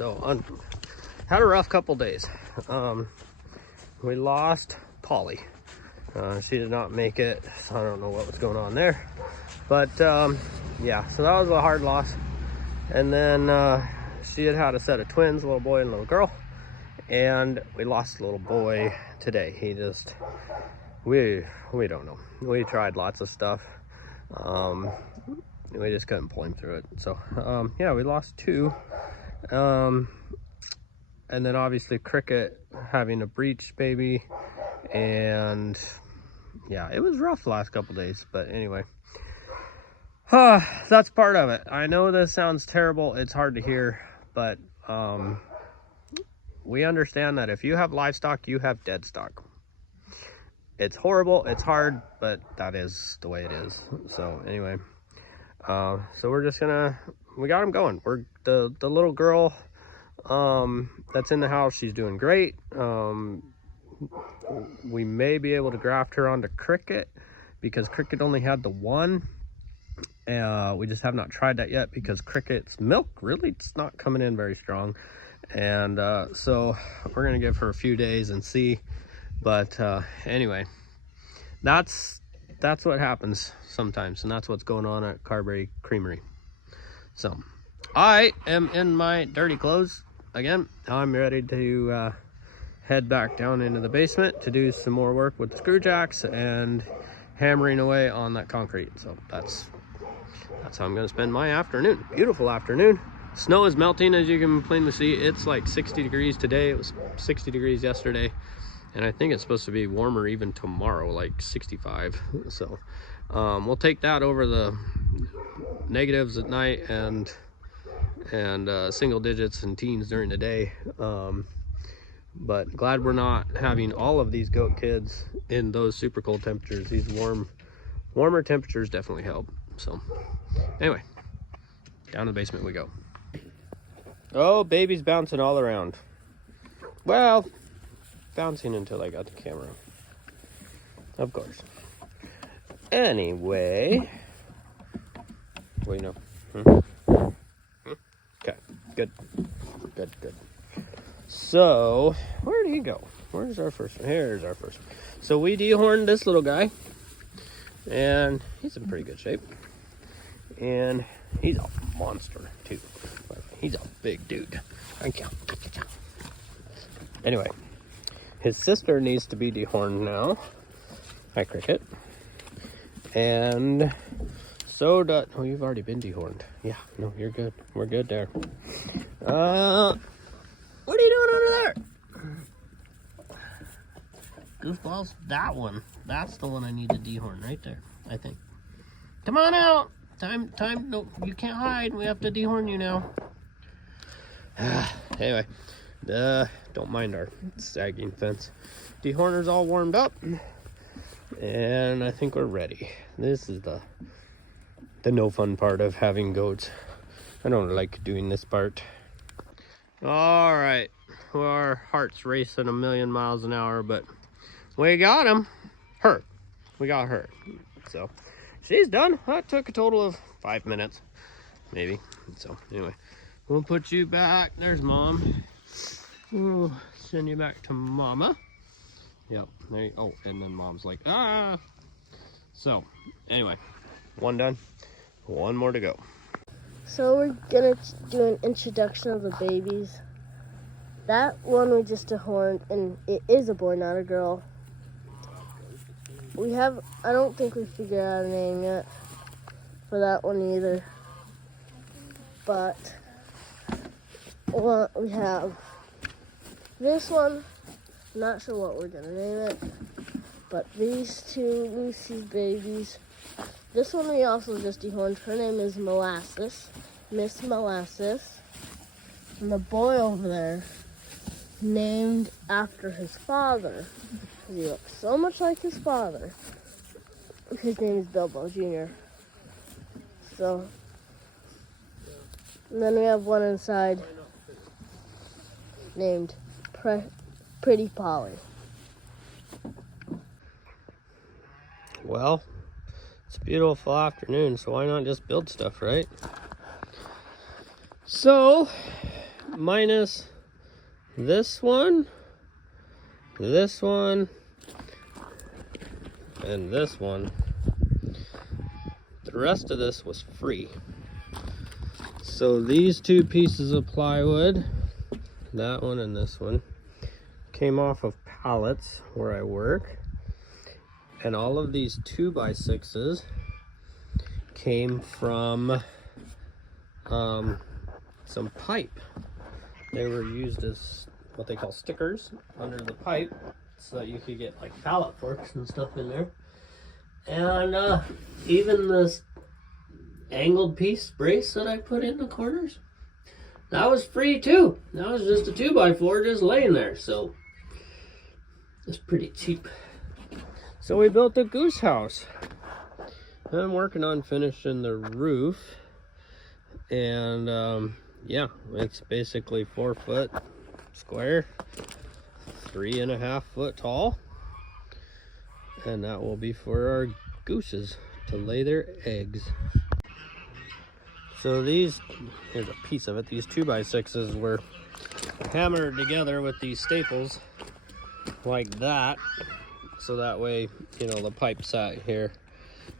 So had a rough couple days. We lost Polly. She did not make it, so I don't know what was going on there. But yeah, so that was a hard loss. And then she had a set of twins, a little boy and a little girl. And we lost the little boy today. He just, we don't know. We tried lots of stuff. We just couldn't pull him through it. So yeah, we lost two. And then obviously Cricket having a breech baby. And yeah, it was rough the last couple days, but anyway. That's part of it. I know this sounds terrible. It's hard to hear, but we understand that if you have livestock, you have dead stock. It's horrible, it's hard, but that is the way it is. So anyway, so we're just gonna, we got him going. We're the little girl that's in the house, she's doing great. We may be able to graft her onto Cricket because Cricket only had the one. We just have not tried that yet because Cricket's milk really, it's not coming in very strong. And so we're gonna give her a few days and see. But anyway, that's what happens sometimes, and that's what's going on at Carberry Creamery. So I am in my dirty clothes again. I'm ready to head back down into the basement to do some more work with the screw jacks and hammering away on that concrete. So that's how I'm gonna spend my afternoon. Beautiful afternoon. Snow is melting, as you can plainly see. It's like 60 degrees today. It was 60 degrees yesterday. And I think it's supposed to be warmer even tomorrow, like 65. So we'll take that over the negatives at night and single digits and teens during the day. But glad we're not having all of these goat kids in those super cold temperatures. These warmer temperatures definitely help. So anyway, down to the basement we go. Oh, baby's bouncing all around. Well, bouncing until I got the camera. Of course. Anyway, what do you know? Okay, good. So, where did he go? Where's our first one? Here's our first one. So we dehorned this little guy, and he's in pretty good shape. And he's a monster too. He's a big dude. Anyway, his sister needs to be dehorned now. Hi, Cricket. And so does, oh, you've already been dehorned. Yeah, no, you're good. We're good there. What are you doing under there? Goofballs, that one. That's the one I need to dehorn right there, I think. Come on out. Time, no, you can't hide. We have to dehorn you now. Anyway, don't mind our sagging fence. Dehorner's all warmed up, and I think we're ready. This is the no fun part of having goats. I don't like doing this part. All right, well, our heart's racing a million miles an hour, but we got him. We got her. So she's done. That took a total of 5 minutes, maybe. So anyway, we'll put you back. There's Mom. We'll send you back to Mama. Yep. There you, oh, and then Mom's like, ah. So anyway, one done. One more to go. So we're gonna do an introduction of the babies. That one we just dehorned, and it is a boy, not a girl. I don't think we figured out a name yet for that one either. But well, we have this one, not sure what we're gonna name it, but these two Lucy's babies. This one we also just dehorned. Her name is Molasses, Miss Molasses. And the boy over there, named after his father. He looks so much like his father. His name is Bilbo Jr. So, and then we have one inside named Pretty Polly. Well, it's a beautiful afternoon, so why not just build stuff, right? So, minus this one, and this one. The rest of this was free. So these two pieces of plywood, that one and this one, came off of pallets where I work. And all of these 2x6s came from some pipe. They were used as what they call stickers under the pipe so that you could get like pallet forks and stuff in there. And even this angled piece brace that I put in the corners, that was free too. That was just a 2x4 just laying there, so it's pretty cheap. So we built a goose house. I'm working on finishing the roof, and yeah, it's basically 4 foot square, 3.5 foot tall, and that will be for our gooses to lay their eggs. So these, here's a piece of it, these 2x6s were hammered together with these staples like that, so that way, you know, the pipe sat here.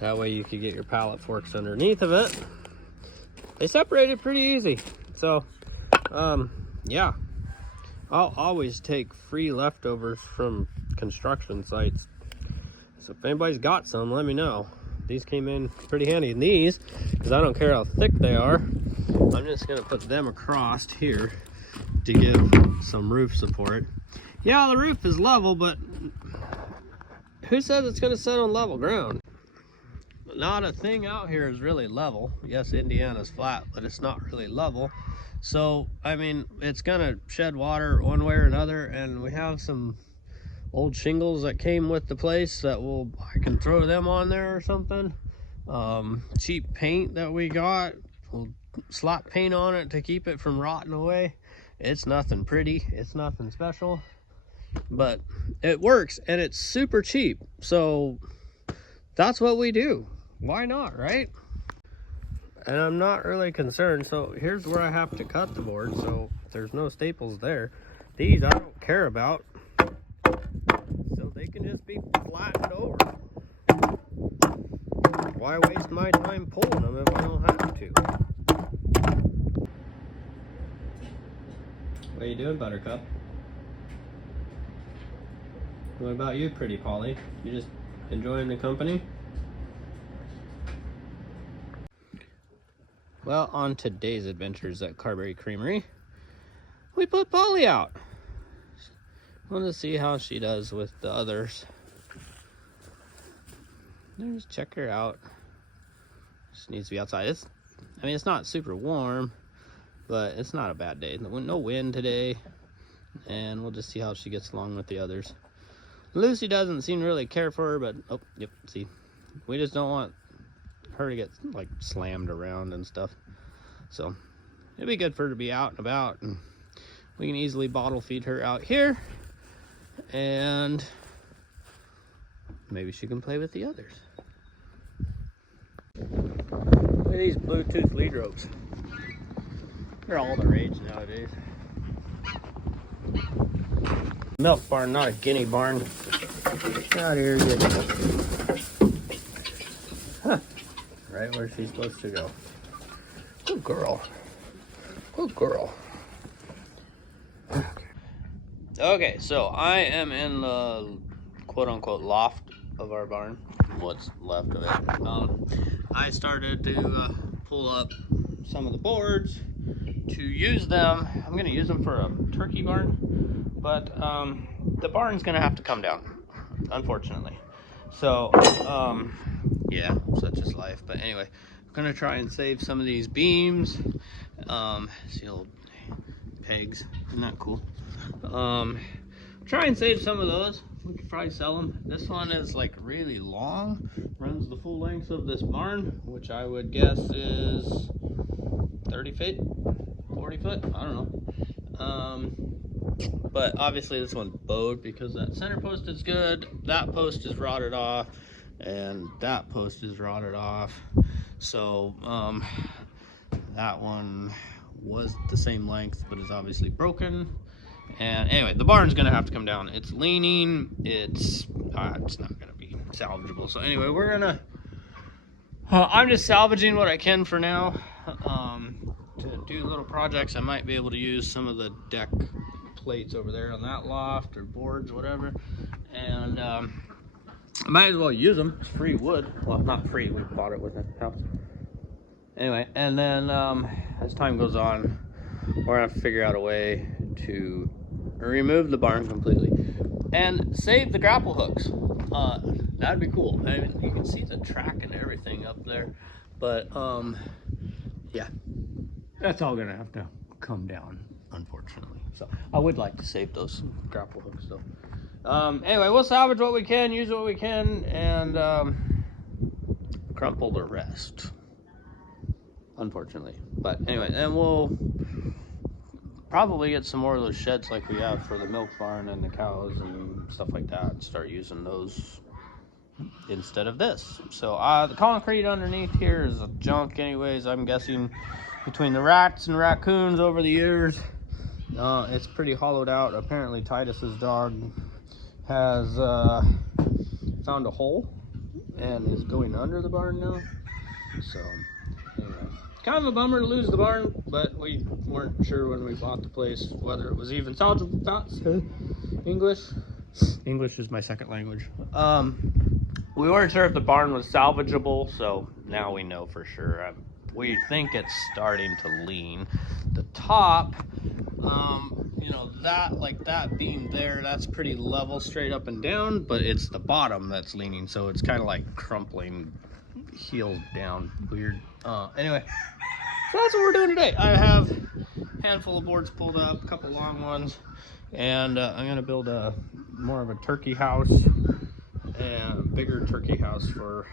That way you could get your pallet forks underneath of it. They separated pretty easy. So, yeah, I'll always take free leftovers from construction sites. So if anybody's got some, let me know. These came in pretty handy. And these, because I don't care how thick they are, I'm just gonna put them across here to give some roof support. Yeah, the roof is level, but who says it's gonna sit on level ground? Not a thing out here is really level. Yes, Indiana's flat, but it's not really level. So, I mean, it's gonna shed water one way or another, and we have some old shingles that came with the place that I can throw them on there or something. Cheap paint that we got, we'll slap paint on it to keep it from rotting away. It's nothing pretty, it's nothing special, but it works and it's super cheap. So that's what we do. Why not, right? And I'm not really concerned. So here's where I have to cut the board, so there's no staples there. These I don't care about, so they can just be flattened over. Why waste my time pulling them if I don't have to? What are you doing, Buttercup? What about you, Pretty Polly? You just enjoying the company? Well, on today's adventures at Carberry Creamery, we put Polly out. I want to see how she does with the others. Just check her out. She needs to be outside. It's not super warm, but it's not a bad day. No wind today, and we'll just see how she gets along with the others. Lucy doesn't seem to really care for her, but oh, yep, see, we just don't want her to get like slammed around and stuff. So it'd be good for her to be out and about, and we can easily bottle feed her out here, and maybe she can play with the others. Look at these Bluetooth lead ropes. They're all the rage nowadays. Milk barn, not a guinea barn. Get out of here, you. Huh. Right where she's supposed to go. Good girl. Good girl. Okay, so I am in the quote-unquote loft of our barn. What's left of it. I started to pull up some of the boards to use them. I'm going to use them for a turkey barn, but the barn's going to have to come down, unfortunately. So, yeah, such is life. But anyway, I'm going to try and save some of these beams. See old pegs. Isn't that cool? Try and save some of those. We could probably sell them. This one is like really long, runs the full length of this barn, which I would guess is 30 feet, 40 foot, I don't know. But obviously this one's bowed because that center post is good, that post is rotted off, and that post is rotted off. So that one was the same length, but is obviously broken. And anyway, the barn's gonna have to come down. It's leaning. It's not gonna be salvageable. So anyway, we're gonna. I'm just salvaging what I can for now. To do little projects, I might be able to use some of the deck plates over there on that loft or boards, whatever. And I might as well use them. It's free wood. Well, not free. We bought it with the house. Anyway, and then as time goes on, we're gonna have to figure out a way to remove the barn completely and save the grapple hooks. That'd be cool. I mean, you can see the track and everything up there, but yeah, that's all gonna have to come down, unfortunately. So I would like to save those grapple hooks though. Anyway, we'll salvage what we can, use what we can, and crumple the rest, unfortunately. But anyway, and we'll probably get some more of those sheds like we have for the milk barn and the cows and stuff like that, and start using those instead of this. So the concrete underneath here is junk anyways. I'm guessing between the rats and raccoons over the years, it's pretty hollowed out. Apparently Titus's dog has found a hole and is going under the barn now. So anyway, kind of a bummer to lose the barn, but we weren't sure when we bought the place whether it was even salvageable. English is my second language. We weren't sure if the barn was salvageable, so now we know for sure. We think it's starting to lean. The top, you know, that beam there, that's pretty level straight up and down, but it's the bottom that's leaning, so it's kind of like crumpling heels down. Weird. Anyway, so that's what we're doing today. I have a handful of boards pulled up, a couple long ones, and I'm gonna build more of a turkey house, and a bigger turkey house for,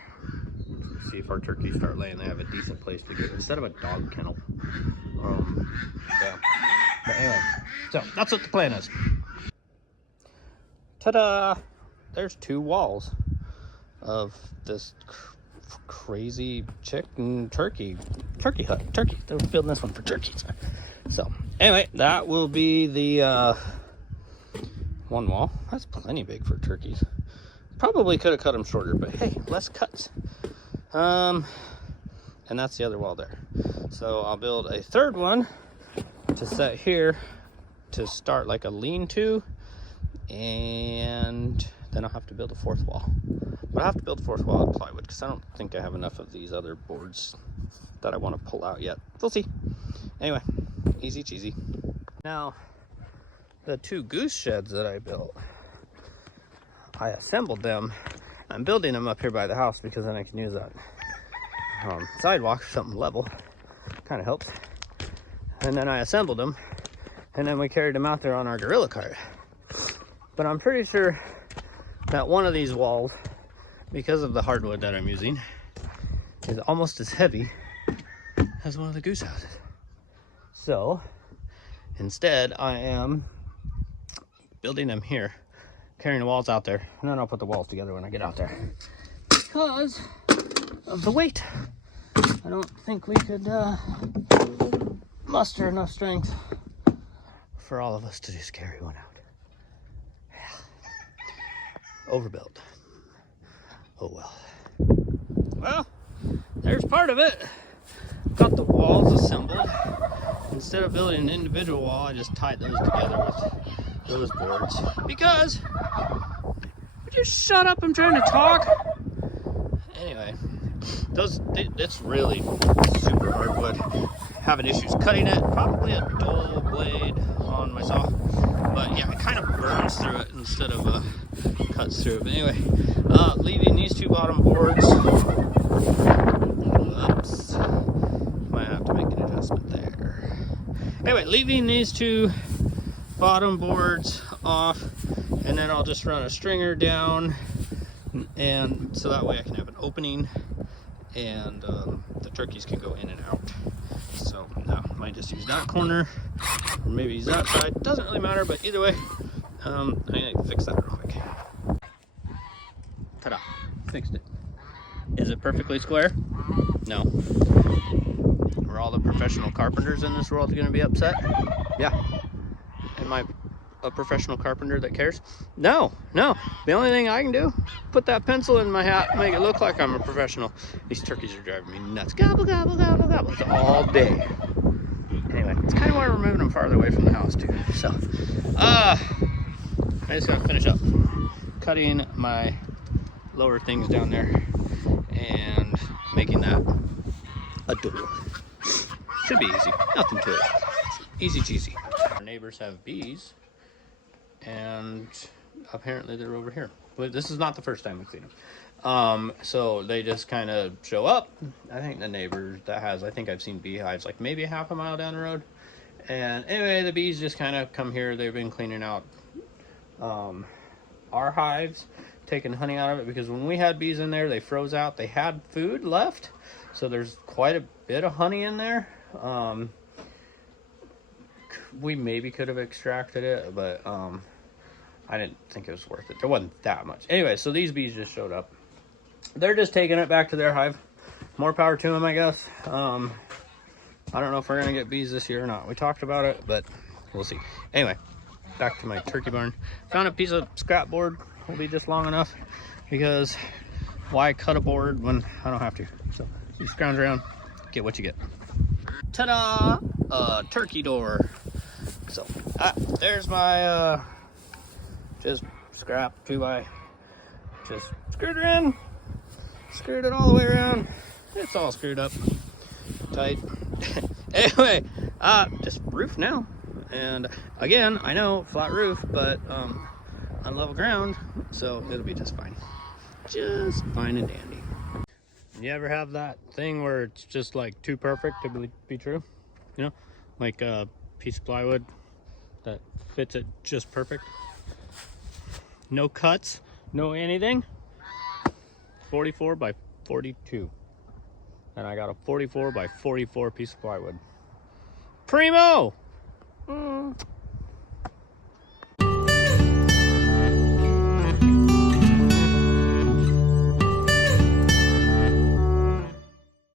see if our turkeys start laying. They have a decent place to go instead of a dog kennel. Yeah. But anyway, so that's what the plan is. Ta-da! There's 2 walls of this crazy chicken turkey hut. They're building this one for turkeys. So anyway, that will be the one wall. That's plenty big for turkeys. Probably could have cut them shorter, but hey, less cuts. And that's the other wall there. So I'll build a third one to set here to start like a lean-to, and then I'll have to build a 4th wall. But I have to build a 4th wall of plywood because I don't think I have enough of these other boards that I want to pull out yet. We'll see. Anyway, easy cheesy. Now, the 2 goose sheds that I built, I assembled them. I'm building them up here by the house because then I can use that sidewalk or something level. Kind of helps. And then I assembled them, and then we carried them out there on our gorilla cart. But I'm pretty sure that one of these walls, because of the hardwood that I'm using, is almost as heavy as one of the goose houses. So instead I am building them here, carrying the walls out there, and then I'll put the walls together when I get out there. Because of the weight, I don't think we could muster enough strength for all of us to just carry one out. Overbuilt. Oh well. Well, there's part of it. Got the walls assembled. Instead of building an individual wall, I just tied those together with those boards. Because, would you shut up? I'm trying to talk. Anyway, it's really super hardwood. Having issues cutting it. Probably a dull blade on my saw. But yeah, it kind of burns through it instead of cuts through it. But anyway, leaving these 2 bottom boards. Oops. Might have to make an adjustment there. Anyway, leaving these 2 bottom boards off, and then I'll just run a stringer down, and so that way I can have an opening, and the turkeys can go in and out. So now I might just use that corner, or maybe use that side. Doesn't really matter, but either way, I'm gonna fix that real quick. Ta-da! Fixed it. Is it perfectly square? No. Were all the professional carpenters in this world going to be upset? Yeah. Am I a professional carpenter that cares? No, no. The only thing I can do, put that pencil in my hat, make it look like I'm a professional. These turkeys are driving me nuts. Gobble, gobble, gobble, gobble. It's all day. Anyway, it's kind of why we're moving them farther away from the house too. So, I just gotta finish up cutting my lower things down there and making that a door. Should be easy, nothing to it. Easy cheesy. Our neighbors have bees, and apparently they're over here. But this is not the first time we've seen them. So they just kind of show up. I think the neighbor that has, I think I've seen beehives like maybe half a mile down the road. And anyway, the bees just kind of come here. They've been cleaning out our hives, taking honey out of it, because when we had bees in there, they froze out. They had food left, so there's quite a bit of honey in there. We maybe could have extracted it, but I didn't think it was worth it. There wasn't that much. Anyway, so these bees just showed up. They're just taking it back to their hive. More power to them, I guess. I don't know if we're gonna get bees this year or not. We talked about it, but we'll see. Anyway, back to my turkey barn. Found a piece of scrap board. Will be just long enough, because why cut a board when I don't have to? So you scrounge around, get what you get. Ta-da! A turkey door. So there's my just scrap 2x. Just screwed it in, screwed it all the way around. It's all screwed up tight. Anyway, just roof now. And again, I know flat roof, but on level ground, so it'll be just fine. Just fine and dandy. You ever have that thing where it's just like too perfect to be true? You know, like a piece of plywood that fits it just perfect. No cuts, no anything. 44 by 42. And I got a 44 by 44 piece of plywood. Primo!